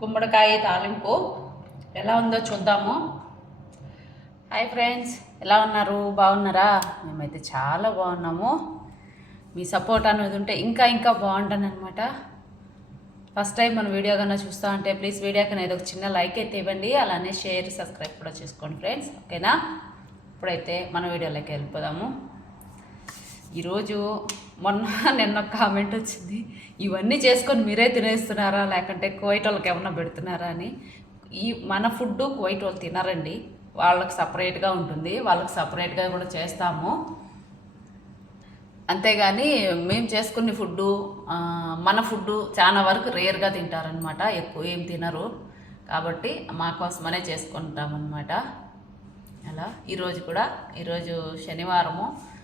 గుమ్మడికాయ తాలింపు ఎలా ఉందో చూద్దాము. హాయ్ ఫ్రెండ్స్ ఎలా ఉన్నారు? బాగున్నారా? మేమైతే చాలా బాగున్నాము. మీ సపోర్ట్ అనేది ఉంటే ఇంకా ఇంకా బాగుంటాను అనమాట ఫస్ట్ టైం మన వీడియో కన్నా చూస్తా ఉంటే ప్లీజ్ వీడియో కన్నా ఏదో ఒక చిన్న లైక్ అయితే ఇవ్వండి. అలానే షేర్ సబ్స్క్రైబ్ కూడా చేసుకోండి ఫ్రెండ్స్ ఓకేనా ఇప్పుడైతే మన వీడియోలోకి వెళ్ళిపోదాము. ఈరోజు మొన్న నిన్న ఒక కామెంట్ వచ్చింది ఇవన్నీ చేసుకొని మీరే తినేస్తున్నారా? లేకంటే కోయిట్ వాళ్ళకి ఏమన్నా పెడుతున్నారా? అని. ఈ మన ఫుడ్ కోయిట్ వాళ్ళు తినరండి. వాళ్ళకి సపరేట్గా ఉంటుంది. వాళ్ళకి సపరేట్గా కూడా చేస్తాము. అంతేగాని మేము చేసుకునే ఫుడ్డు మన ఫుడ్డు చాలా వరకు రేర్గా తింటారనమాట ఎక్కువ ఏం తినరు. కాబట్టి మా కోసమనే చేసుకుంటామన్నమాట. అలా. ఈరోజు కూడా ఈరోజు శనివారము.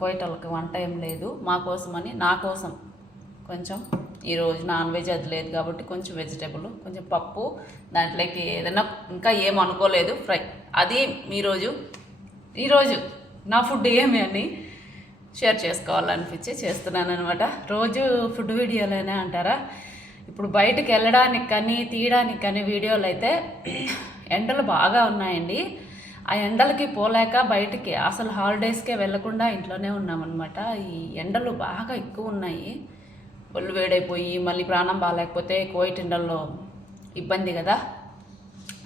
కోయటోళ్ళకి వంట ఏం లేదు. మా కోసమని నా కోసం కొంచెం ఈరోజు నాన్ వెజ్ అది లేదు కాబట్టి కొంచెం వెజిటేబుల్ కొంచెం పప్పు దాంట్లోకి ఏదైనా ఇంకా ఏం అనుకోలేదు ఫ్రై. అది ఈరోజు ఈరోజు నా ఫుడ్ ఏమి అని షేర్ చేసుకోవాలనిపించి చేస్తున్నాను అనమాట రోజు ఫుడ్ వీడియోలైనా అంటారా? ఇప్పుడు బయటకు వెళ్ళడానికి కానీ తీయడానికి కానీ వీడియోలు అయితే ఎండలు బాగా ఉన్నాయండి. ఆ ఎండలకి పోలేక బయటికి అసలు హాలిడేస్కే వెళ్ళకుండా ఇంట్లోనే ఉన్నామన్నమాట. ఈ ఎండలు బాగా ఎక్కువ ఉన్నాయి. ఒళ్ళు వేడైపోయి మళ్ళీ ప్రాణం బాగాలేకపోతే కోయిట్ ఎండల్లో ఇబ్బంది కదా?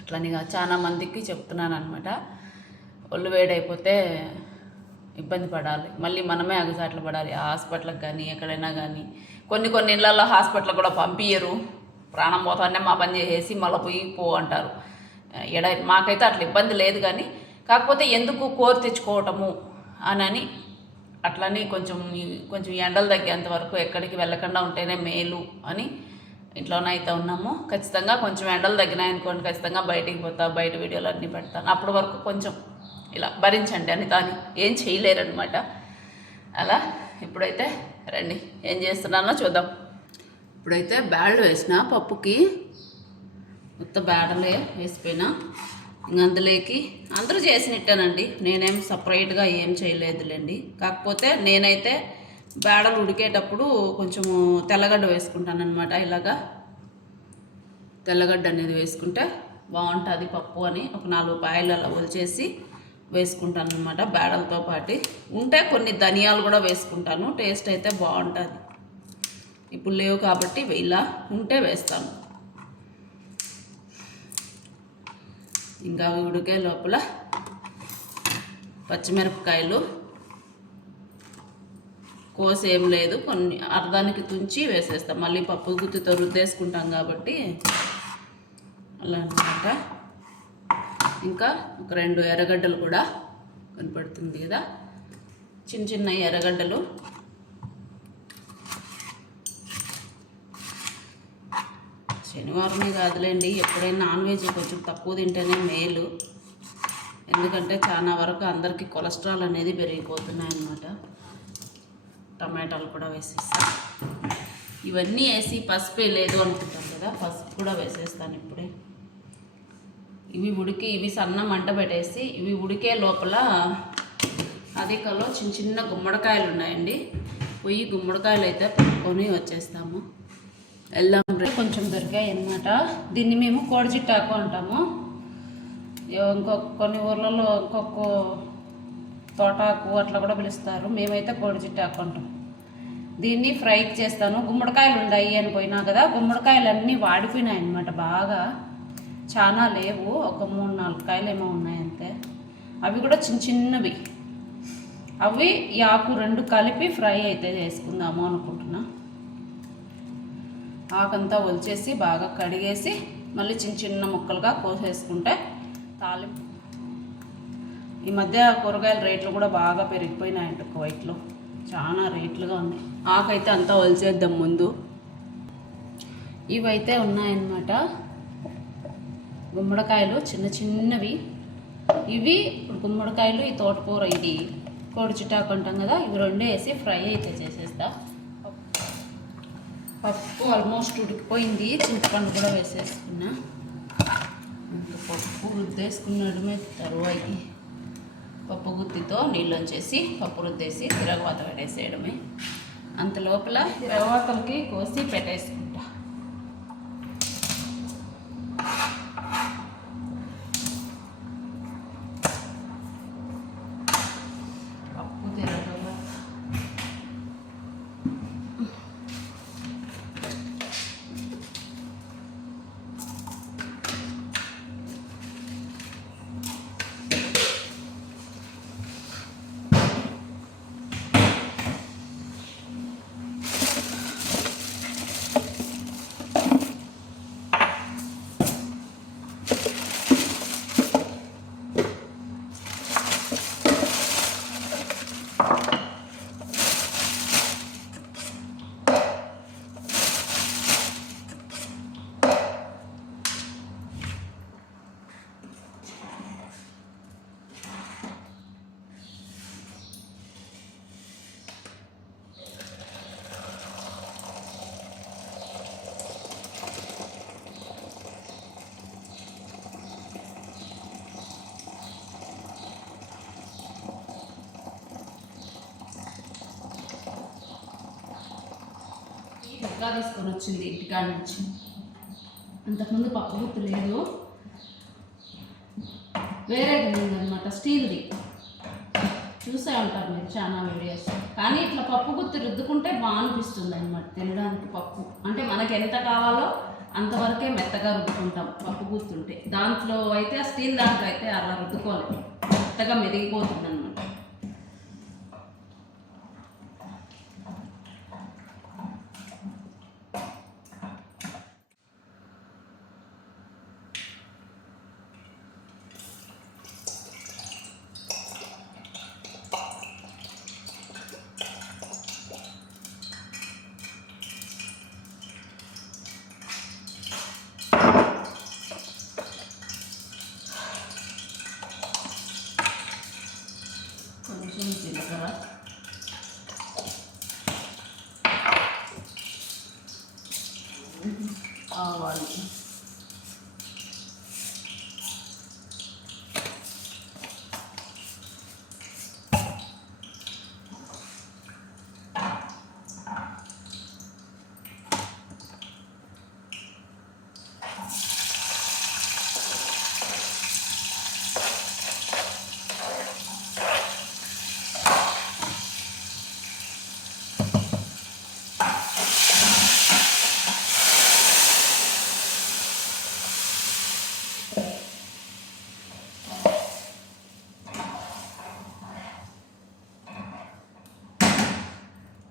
అట్లని కాదు చాలా మందికి చెప్తున్నాను అనమాట ఒళ్ళు వేడైపోతే ఇబ్బంది పడాలి. మళ్ళీ మనమే అగసాట్లు పడాలి. ఆ హాస్పిటల్కి కానీ ఎక్కడైనా కానీ కొన్ని కొన్ని ఇళ్ళల్లో హాస్పిటల్ కూడా పంపించరు ప్రాణం పోతానే మా పని చేసేసి మళ్ళీ పోయి పో అంటారు. ఎడ మాకైతే అట్లా ఇబ్బంది లేదు కానీ కాకపోతే ఎందుకు కోరి తెచ్చుకోవటము అనని అట్లని కొంచెం కొంచెం ఎండలు తగ్గేంత వరకు ఎక్కడికి వెళ్ళకుండా ఉంటేనే మేలు అని ఇంట్లోనే అయితే ఉన్నాము. ఖచ్చితంగా కొంచెం ఎండలు తగ్గినాయనుకోండి ఖచ్చితంగా బయటికి పోతా బయట వీడియోలు అన్నీ పెడతాను. అప్పటి వరకు కొంచెం ఇలా భరించండి అని తాను ఏం చేయలేరనమాట అలా ఇప్పుడైతే రండి ఏం చేస్తున్నానో చూద్దాం. ఇప్పుడైతే బ్యాళ్ళు వేసిన పప్పుకి మొత్తం బ్యాడలే వేసిపోయినా. ఇంక అందులోకి అందరూ చేసినట్టానండి. నేనేం సపరేట్గా ఏం చేయలేదులేండి. కాకపోతే నేనైతే బేడలు ఉడికేటప్పుడు కొంచెము తెల్లగడ్డ వేసుకుంటానమాట ఇలాగా. తెల్లగడ్డ అనేది వేసుకుంటే బాగుంటుంది పప్పు అని ఒక నాలుగు పాయలు అలా ఒలిచేసి వేసుకుంటాను అనమాట బేడలతో పాటు. ఉంటే కొన్ని ధనియాలు కూడా వేసుకుంటాను. టేస్ట్ అయితే బాగుంటుంది. ఇప్పుడు లేవు కాబట్టి ఇలా ఉంటే వేస్తాను. ఇంకా అవి ఉడికే లోపల పచ్చిమిరపకాయలు. కోసేం లేదు కొన్ని అర్ధానికి తుంచి వేసేస్తాం. మళ్ళీ పప్పు గుత్తితో రుద్దేసుకుంటాం కాబట్టి అలా అనమాట ఇంకా ఒక రెండు ఎర్రగడ్డలు కూడా కనపడుతుంది కదా. చిన్న చిన్న ఎర్రగడ్డలు శనివారమే కాదులేండి. ఎప్పుడైనా నాన్ వెజ్ కొంచెం తక్కువ తింటేనే మేలు. ఎందుకంటే చాలా వరకు అందరికీ కొలెస్ట్రాల్ అనేది పెరిగిపోతున్నాయి అన్నమాట టమాటాలు కూడా వేసేస్తా. ఇవన్నీ వేసి పసుపు లేదు అనుకుంటాం కదా పసుపు కూడా వేసేస్తాను ఇప్పుడే. ఇవి ఉడికి ఇవి సన్న మంట పెట్టేసి ఇవి ఉడికే లోపల అదే కాలో చిన్న చిన్న గుమ్మడికాయలు ఉన్నాయండి పొయ్యి గుమ్మడికాయలు అయితే పట్టుకొని వచ్చేస్తాము. వెళ్ళాం కొంచెం దొరికాయి అన్నమాట. దీన్ని మేము కోడిజిట్టాకు అంటాము. ఇగో ఇంకొక కొన్ని ఊర్లలో ఇంకొక తోటాకు అట్లా కూడా పిలుస్తారు. మేమైతే కోడిజిట్టాకు అంటాం. దీన్ని ఫ్రై చేస్తాను. గుమ్మడికాయలు ఉన్నాయి అని పోయినా కదా గుమ్మడికాయలు అన్నీ వాడిపోయినాయి అన్నమాట బాగా. చాలా లేవు. ఒక మూడు నాలుగు కాయలు ఏమో ఉన్నాయి అంతే అవి కూడా చిన్న చిన్నవి. అవి ఈ ఆకు రెండు కలిపి ఫ్రై అయితే చేసుకుందాము అనుకుంటున్నా. ఆకంతా ఒలిచేసి బాగా కడిగేసి మళ్ళీ చిన్న చిన్న ముక్కలుగా కోసేసుకుంటే తాలింపు. ఈ మధ్య కూరగాయల రేట్లు కూడా బాగా పెరిగిపోయినాయంట కువైట్లో చాలా రేట్లుగా ఉన్నాయి ఆకైతే అంతా ఒలిచేద్దాం ముందు. ఇవైతే ఉన్నాయన్నమాట. గుమ్మడికాయలు చిన్న చిన్నవి. ఇవి ఇప్పుడు గుమ్మడికాయలు ఈ తోటకూర ఇది కోడి చిటాకు అంటాం కదా ఇవి రెండు వేసి ఫ్రై అయితే చేసేస్తా. పప్పు ఆల్మోస్ట్ ఉడికిపోయింది. చింతపండు కూడా వేసేసుకున్నా ఇంకా పప్పు రుద్దేసుకున్నడమే తరువాయి. పప్పు గుత్తితో నీళ్ళు వచ్చేసి పప్పు రుద్దేసి తిరగవాత పెట్టేసేయడమే అంత లోపల తిరగవాతలకి కోసి పెట్టేసుకుంటా చక్కగా తీసుకొని వచ్చింది ఇంటికాడ నుంచి అంతకుముందు పప్పు గుర్తు లేదు. వేరేది ఉందన్నమాట స్టీల్ది. చూసే ఉంటారు మీరు చాలా వీడియోస్. కానీ ఇట్లా పప్పు గుత్తి రుద్దుకుంటే బాగా అనిపిస్తుంది అనమాట తినడానికి పప్పు. అంటే మనకి ఎంత కావాలో అంతవరకే మెత్తగా రుద్దుకుంటాం పప్పు గుర్తుంటే దాంట్లో అయితే ఆ స్టీల్ దాంట్లో అయితే అలా రుద్దుకోలేదు మెత్తగా మెదిగిపోతుంది అనమాట కొంచెం జీలకర్ర ఆవాలు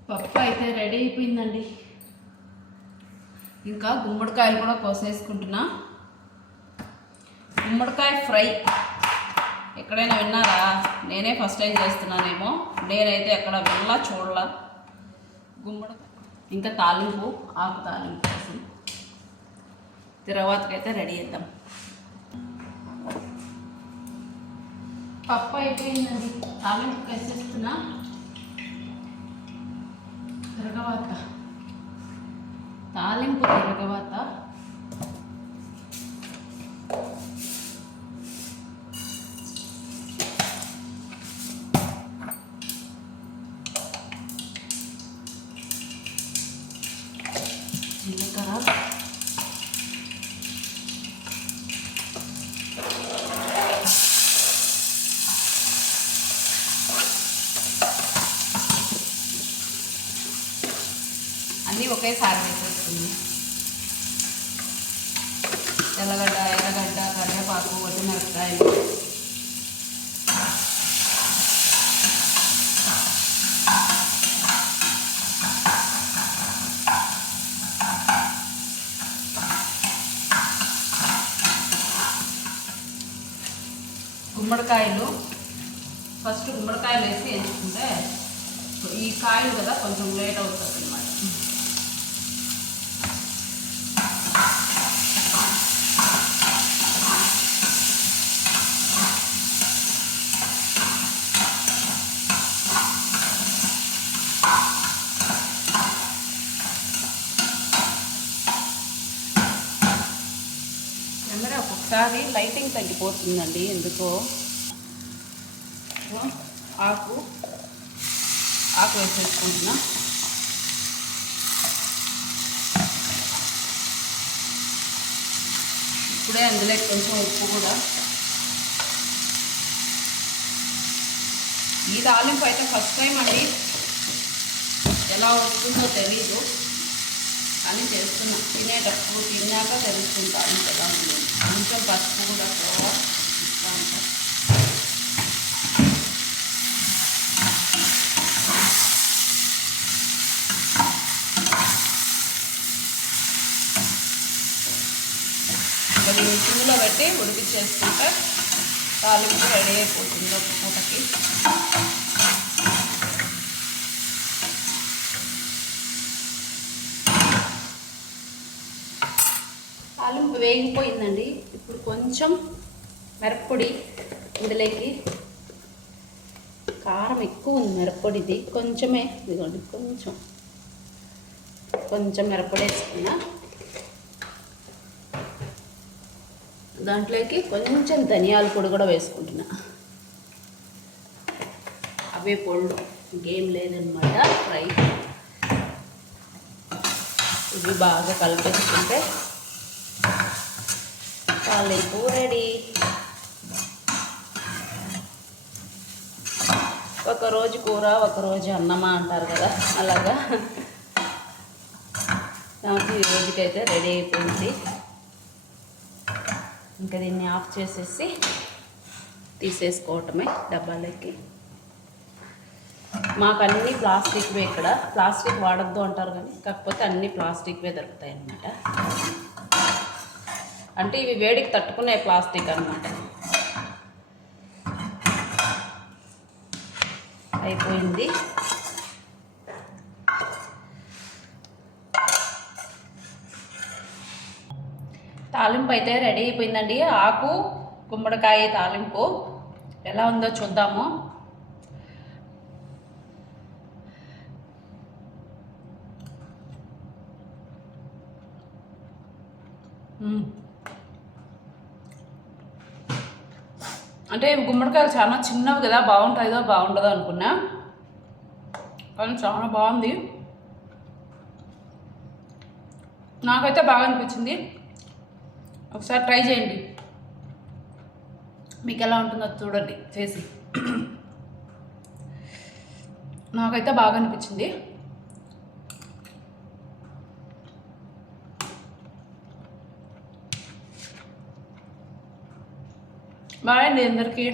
పప్పు అయితే రెడీ అయిపోయిందండి. ఇంకా గుమ్మడికాయలు కూడా కోసేసుకుంటున్నా. గుమ్మడికాయ ఫ్రై. ఎక్కడైనా విన్నారా? నేనే ఫస్ట్ టైం చేస్తున్నానేమో. నేనైతే ఎక్కడ వెళ్ళా చూడలా. గుమ్మడికాయ. ఇంకా తాలింపు ఆకు తాలింపు కోసం. తర్వాతకైతే రెడీ చేద్దాం. పప్పు అయిపోయిందండి. తాలింపు వేసేస్తున్నా. తిరగవాత తాలింపు తిరగవాత అన్నీ ఒకేసారి వేసేస్తుంది తెల్లగడ్డ ఎర్రగడ్డ కరివేపాకు వడ్డమిరపకాయలు గుమ్మడికాయలు ఫస్ట్ గుమ్మడికాయలు వేసి ఎంచుకుంటే ఈ కాయలు కదా కొంచెం లేట్ అవుతుంది ఒకసారి లైటింగ్ తగ్గిపోతుందండి ఎందుకో. ఆకు. ఆకు వేసేసుకుంటున్నా. ఇప్పుడే అందులో కొంచెం ఉప్పు కూడా. ఈ తాలింపు అయితే ఫస్ట్ టైం అండి. ఎలా వస్తుందో తెలీదు. అని చేస్తున్నాం. తినేటప్పుడు తిన్నాక తెలుసుకుంటాను తాలింపు కొంచెం పసుపు కూడా ఎక్కువ కొన్ని ఉంటాం పెట్టి ఉడికి చేసుకుంటే తాలింపు రెడీ అయిపోతుంది ఒక పూటకి. తాలింపు వేగిపోయిందండి. ఇప్పుడు కొంచెం మిరప్పొడి ఇందులోకి. కారం ఎక్కువ ఉంది మిరప్పొడిది. కొంచెమే ఇదిగోండి కొంచెం. కొంచెం మిరప్పొడి వేసుకున్నా. దాంట్లోకి కొంచెం ధనియాల పొడి కూడా వేసుకుంటున్నా. అవే పొళ్ళు ఇంకేం లేదనమాట ఫ్రై. ఇవి బాగా కలిపేసుకుంటే తాలింపు రెడీ ఒక రోజు కూర ఒకరోజు అన్నమా అంటారు కదా అలాగా? నాకు ఈ రోజుకైతే రెడీ అయిపోయింది. ఇంకా దీన్ని ఆఫ్ చేసేసి తీసేసుకోవటమే డబ్బాలకి. మాకు అన్ని ప్లాస్టిక్వే ఇక్కడ. ప్లాస్టిక్ వాడద్దు అంటారు కానీ కాకపోతే అన్ని ప్లాస్టిక్వే దొరుకుతాయి అన్నమాట అంటే ఇవి వేడికి తట్టుకునే ప్లాస్టిక్ అన్నమాట. అయిపోయింది. తాలింపు అయితే రెడీ అయిపోయిందండి. ఆకు గుమ్మడికాయ తాలింపు ఎలా ఉందో చూద్దాము. మ్మ్. అంటే ఇవి గుమ్మడికాయలు చాలా చిన్నవి కదా బాగుంటుందో బాగుంటుందో అనుకున్నా. కానీ చాలా బాగుంది. నాకైతే బాగా అనిపించింది. ఒకసారి ట్రై చేయండి. మీకు ఎలా ఉంటుందో చూడండి చేసి. నాకైతే బాగా అనిపించింది. బాయ్ అండి అందరికీ.